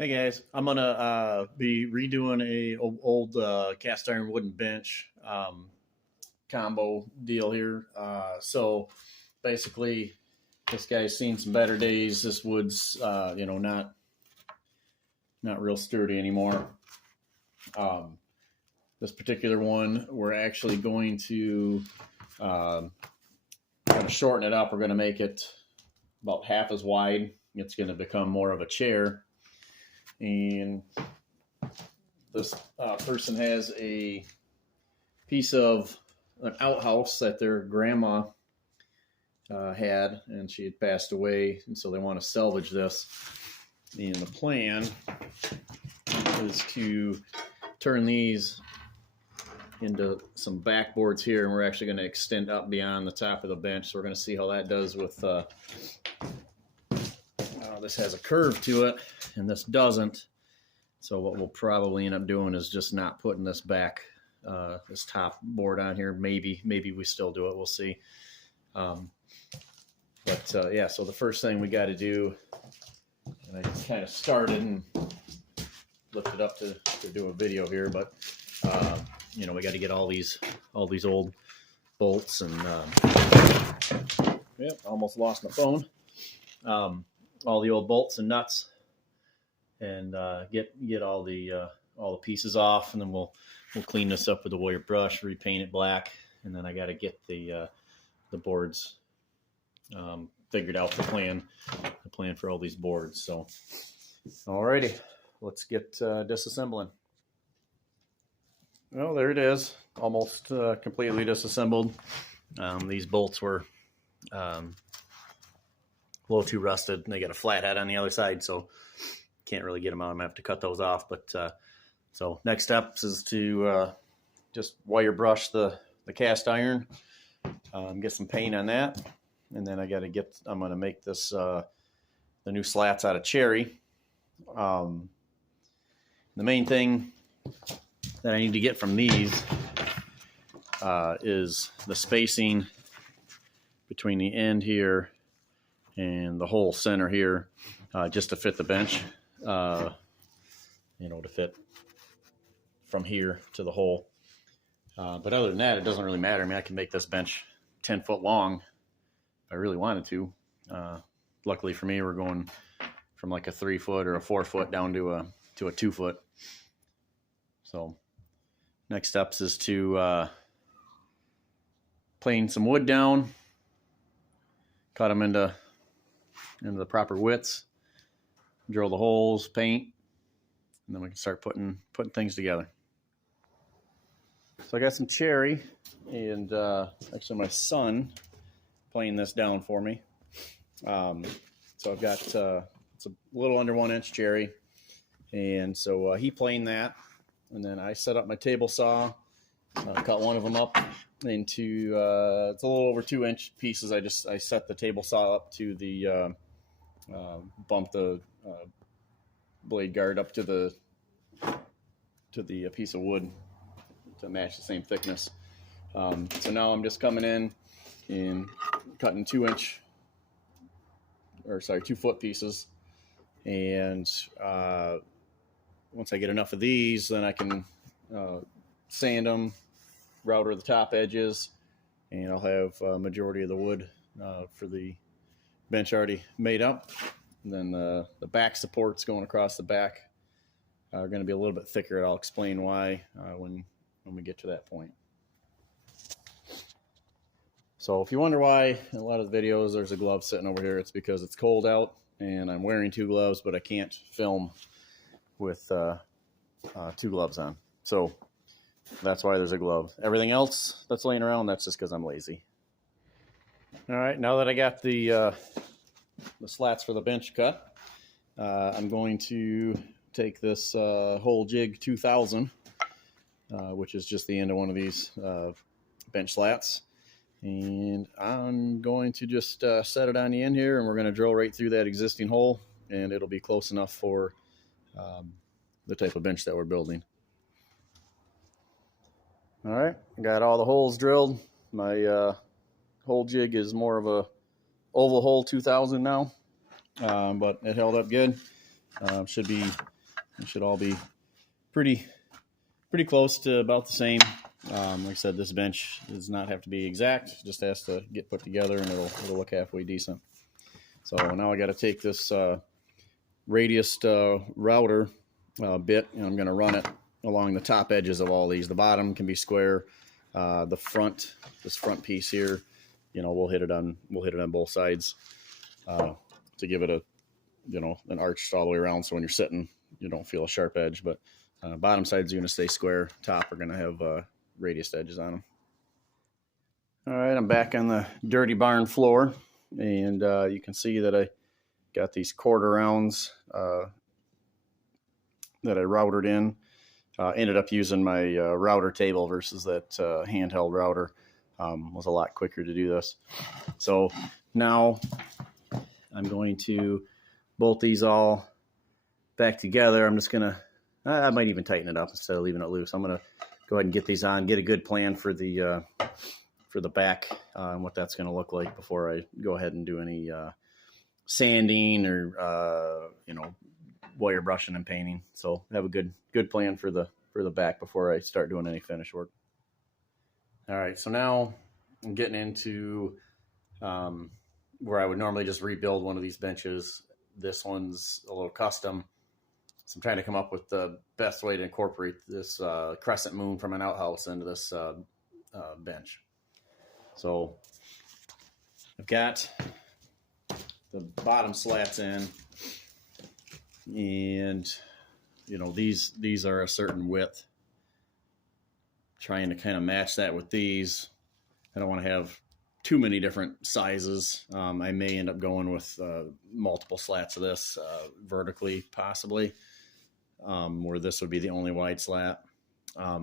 Hey guys, I'm gonna be redoing a old cast iron wooden bench combo deal here. So basically, this guy's seen some better days. This wood's not real sturdy anymore. This particular one, we're actually going to kind of shorten it up. We're going to make it about half as wide. It's going to become more of a chair. And this person has a piece of an outhouse that their grandma had, and she had passed away, and so they want to salvage this. And the plan is to turn these into some backboards here, and we're actually going to extend up beyond the top of the bench. So we're going to see how that does with this has a curve to it, and this doesn't. So what we'll probably end up doing is just not putting this back, this top board on here. Maybe we still do it. We'll see. Yeah, so the first thing we got to do, and I kind of started and lifted up to do a video here, but we got to get all these old bolts and yep, almost lost my phone. All the old bolts and nuts, and get all the pieces off, and then we'll clean this up with a wire brush, repaint it black, and then I got to get the boards figured out, the plan for all these boards. So, alrighty, let's get disassembling. Well, there it is, almost completely disassembled. These bolts were a little too rusted, and they got a flat head on the other side, so can't really get them out. I'm gonna have to cut those off. But so next steps is to just wire brush the cast iron, get some paint on that, and then I'm gonna make this the new slats out of cherry. The main thing that I need to get from these is the spacing between the end here and the whole center here, just to fit the bench, to fit from here to the hole. But other than that, it doesn't really matter. I mean, I can make this bench 10 foot long if I really wanted to. Luckily for me, we're going from like a 3 foot or a 4 foot down to a 2 foot. So next steps is to plane some wood down, cut them into the proper widths, drill the holes, paint, and then we can start putting things together. So I got some cherry, and actually my son planed this down for me. So I've got it's a little under 1 inch cherry, and so he planed that, and then I set up my table saw, cut one of them up into it's a little over 2 inch pieces. I set the table saw up to the bump the blade guard up to the piece of wood to match the same thickness. So now I'm just coming in and cutting 2 foot pieces, and once I get enough of these, then I can sand them, router the top edges, and I'll have a majority of the wood for the bench already made up. And then the back supports going across the back are going to be a little bit thicker. I'll explain why when we get to that point. So if you wonder why in a lot of the videos there's a glove sitting over here, it's because it's cold out and I'm wearing 2 gloves, but I can't film with 2 gloves on. So that's why there's a glove. Everything else that's laying around, that's just because I'm lazy. All right, now that I got the slats for the bench cut, I'm going to take this Hole Jig 2000, which is just the end of one of these bench slats, and I'm going to just set it on the end here, and we're going to drill right through that existing hole, and it'll be close enough for the type of bench that we're building. All right, I got all the holes drilled. My Hole Jig is more of a oval hole 2000 now, but it held up good. Should all be pretty close to about the same. Like I said, this bench does not have to be exact; just has to get put together, and it'll look halfway decent. So now I got to take this radius router bit, and I'm going to run it along the top edges of all these. The bottom can be square. The front, this front piece here, we'll hit it on both sides to give it an arch all the way around. So when you're sitting, you don't feel a sharp edge. But bottom sides are going to stay square. Top are going to have radius edges on them. All right, I'm back on the dirty barn floor, and you can see that I got these quarter rounds that I routed in. Ended up using my router table versus that handheld router. Was a lot quicker to do this. So now I'm going to bolt these all back together. I'm just gonna, I might even tighten it up instead of leaving it loose. I'm gonna go ahead and get these on, get a good plan for the back and what that's gonna look like before I go ahead and do any sanding or wire brushing and painting. So have a good plan for the back before I start doing any finish work. All right, so now I'm getting into where I would normally just rebuild one of these benches. This one's a little custom, so I'm trying to come up with the best way to incorporate this crescent moon from an outhouse into this bench. So I've got the bottom slats in, and these are a certain width. Trying to kind of match that with these. I don't want to have too many different sizes. I may end up going with multiple slats of this vertically, possibly, where this would be the only wide slat. I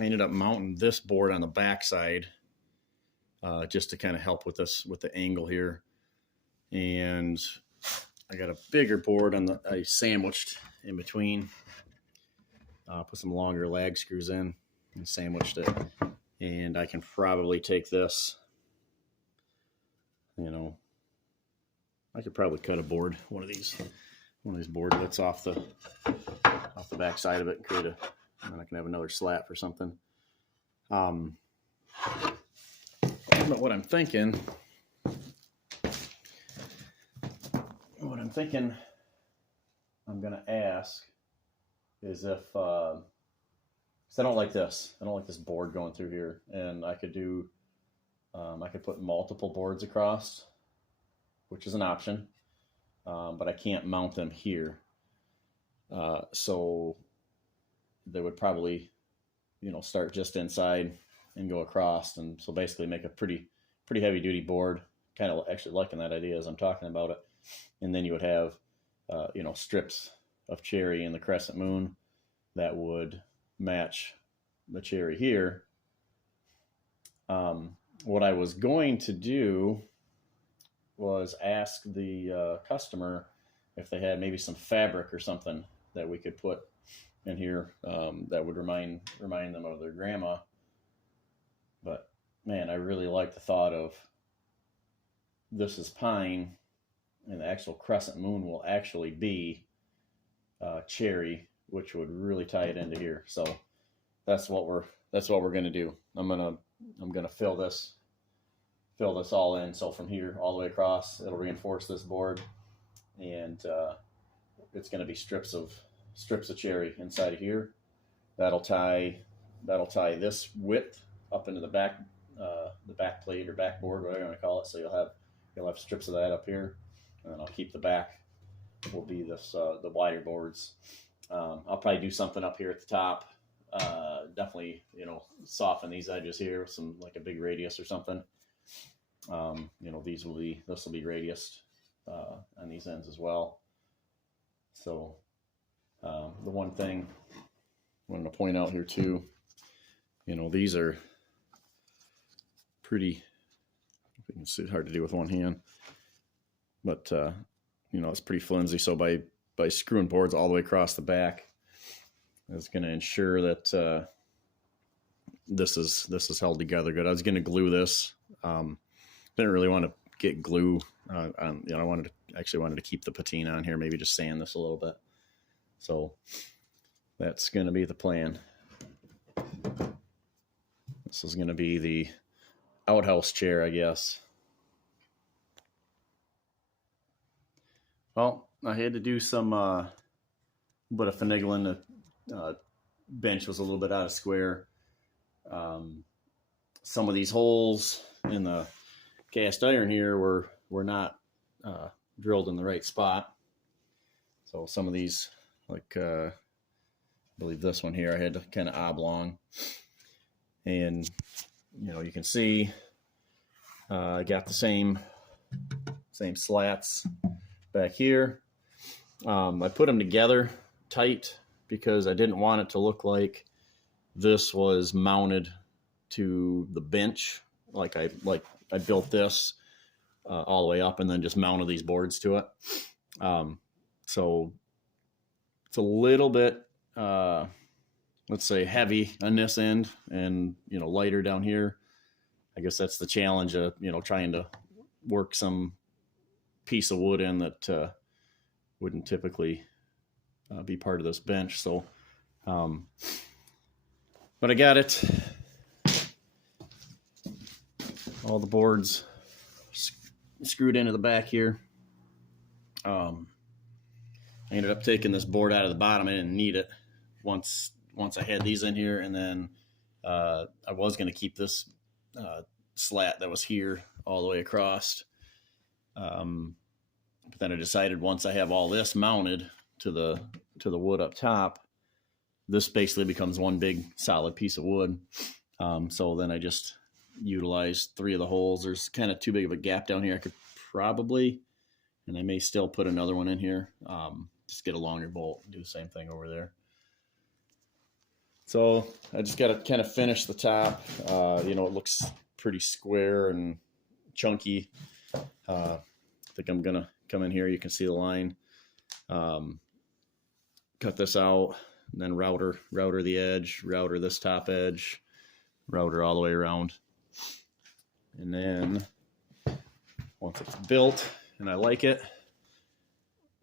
ended up mounting this board on the back side just to kind of help with this, with the angle here. And I got a bigger board I sandwiched in between. Put some longer lag screws in and sandwiched it. And I can probably take this, I could probably cut a board, one of these board bits off the back side of it and create and then I can have another slat for something. But what I'm thinking I'm going to ask is if, because I don't like this. I don't like this board going through here. And I could do, I could put multiple boards across, which is an option. But I can't mount them here. So they would probably, start just inside and go across. And so basically make a pretty heavy duty board. Kind of actually liking that idea as I'm talking about it. And then you would have, strips of cherry in the crescent moon that would match the cherry here. What I was going to do was ask the customer if they had maybe some fabric or something that we could put in here that would remind them of their grandma. But man, I really like the thought of this is pine, and the actual crescent moon will actually be cherry, which would really tie it into here. So that's what we're going to do. I'm gonna fill this all in. So from here all the way across, it'll reinforce this board, and it's going to be strips of cherry inside of here. That'll tie this width up into the back plate or backboard, whatever you want to call it. So you'll have strips of that up here, and then I'll keep the back will be this the wider boards. I'll probably do something up here at the top. Definitely, soften these edges here with some, like a big radius or something. This will be radiused on these ends as well. So the one thing I wanted to point out here too, these are pretty, you can see, hard to do with one hand, but it's pretty flimsy. So by screwing boards all the way across the back, it's going to ensure that this is held together good. I was going to glue this. Didn't really want to get glue. You know, I actually wanted to keep the patina on here, maybe just sand this a little bit. So that's going to be the plan. This is going to be the outhouse chair, I guess. Well, I had to do some bit of finagling. The bench was a little bit out of square. Some of these holes in the cast iron here were not drilled in the right spot. So some of these, like I believe this one here, I had to kind of oblong. And you know, you can see I got the same slats back here. I put them together tight because I didn't want it to look like this was mounted to the bench. Like I built this all the way up and then just mounted these boards to it. So it's a little bit, let's say, heavy on this end and, you know, lighter down here. I guess that's the challenge of, you know, trying to work some piece of wood in that wouldn't typically be part of this bench. So, but I got it. All the boards screwed into the back here. I ended up taking this board out of the bottom. I didn't need it once I had these in here, and then I was going to keep this slat that was here all the way across. But then I decided once I have all this mounted to the wood up top, this basically becomes one big solid piece of wood. So then I just utilized 3 of the holes. There's kind of too big of a gap down here. I could probably, and I may still put another one in here, just get a longer bolt and do the same thing over there. So I just got to kind of finish the top. You know, it looks pretty square and chunky. I think I'm going to come in here. You can see the line. Cut this out, and then router the edge, router this top edge, router all the way around. And then once it's built and I like it,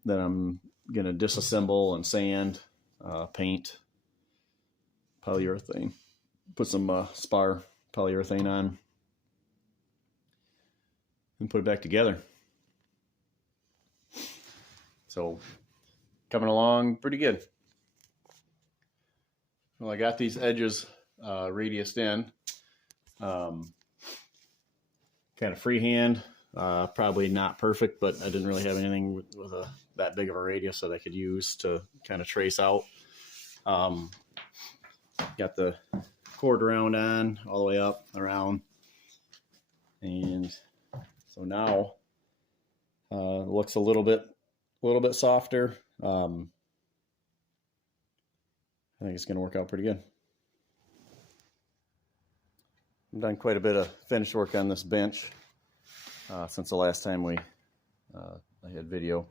then I'm going to disassemble and sand, paint, polyurethane, put some spar polyurethane on, and put it back together. So coming along pretty good. Well, I got these edges radiused in, kind of freehand, probably not perfect, but I didn't really have anything with that big of a radius that I could use to kind of trace out. Got the cord round on all the way up around, and so now looks a little bit softer. I think it's going to work out pretty good. I've done quite a bit of finish work on this bench since the last time I had video.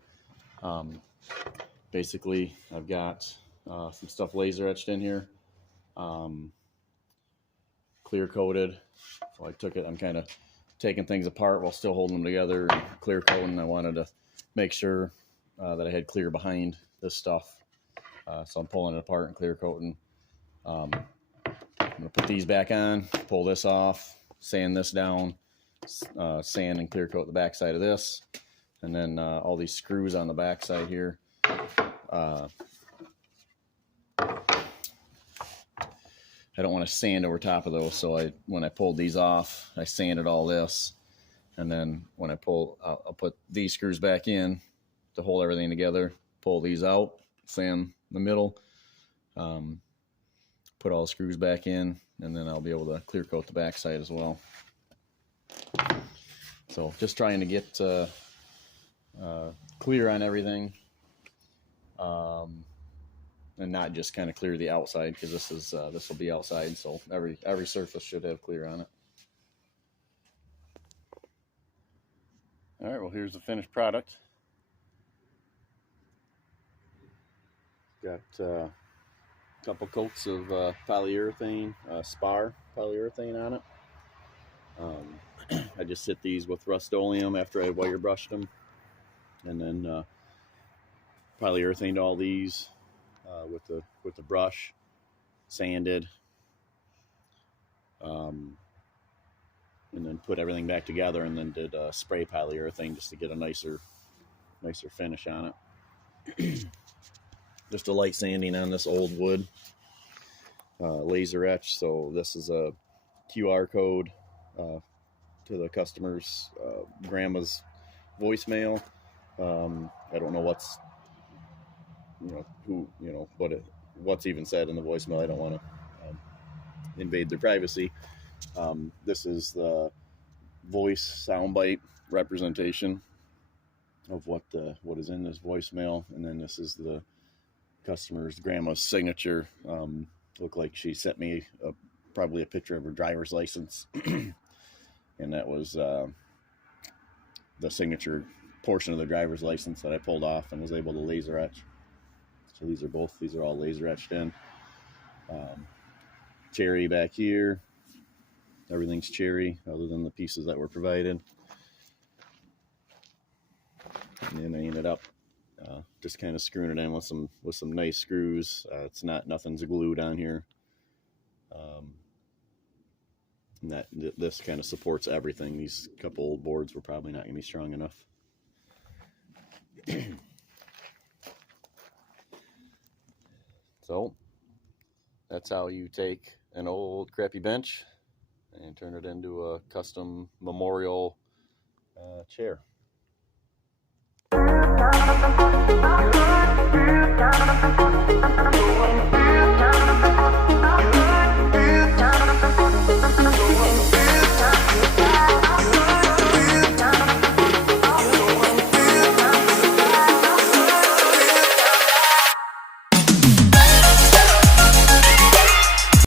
Basically, I've got some stuff laser etched in here, clear coated. So I took it. I'm kind of taking things apart while still holding them together and clear coating. I wanted to make sure that I had clear behind this stuff. So I'm pulling it apart and clear coating. I'm going to put these back on, pull this off, sand this down, sand and clear coat the back side of this. And then all these screws on the back side here. I don't want to sand over top of those. So when I pulled these off, I sanded all this. And then when I pull, I'll put these screws back in to hold everything together, pull these out, sand the middle, put all the screws back in, and then I'll be able to clear coat the back side as well. So just trying to get clear on everything, and not just kind of clear the outside, because this will be outside, so every surface should have clear on it. All right, well, here's the finished product. Got a couple coats of polyurethane, spar polyurethane on it. I just hit these with Rust-Oleum after I wire brushed them, and then polyurethaned all these with the brush, sanded, and then put everything back together, and then did spray polyurethane just to get a nicer finish on it. Just a light sanding on this old wood, laser etch. So this is a QR code to the customer's grandma's voicemail. I don't know what's, what's even said in the voicemail. I don't want to invade their privacy. This is the voice soundbite representation of what is in this voicemail, and then this is the customer's grandma's signature. Looked like she sent me probably a picture of her driver's license, and that was the signature portion of the driver's license that I pulled off and was able to laser etch. So these are all laser etched in. Cherry back here. Everything's cherry other than the pieces that were provided. And then I ended up just kind of screwing it in with some nice screws. Nothing's glued on here. And this kind of supports everything. These couple old boards were probably not going to be strong enough. So that's how you take an old crappy bench and turn it into a custom memorial chair. Thank you.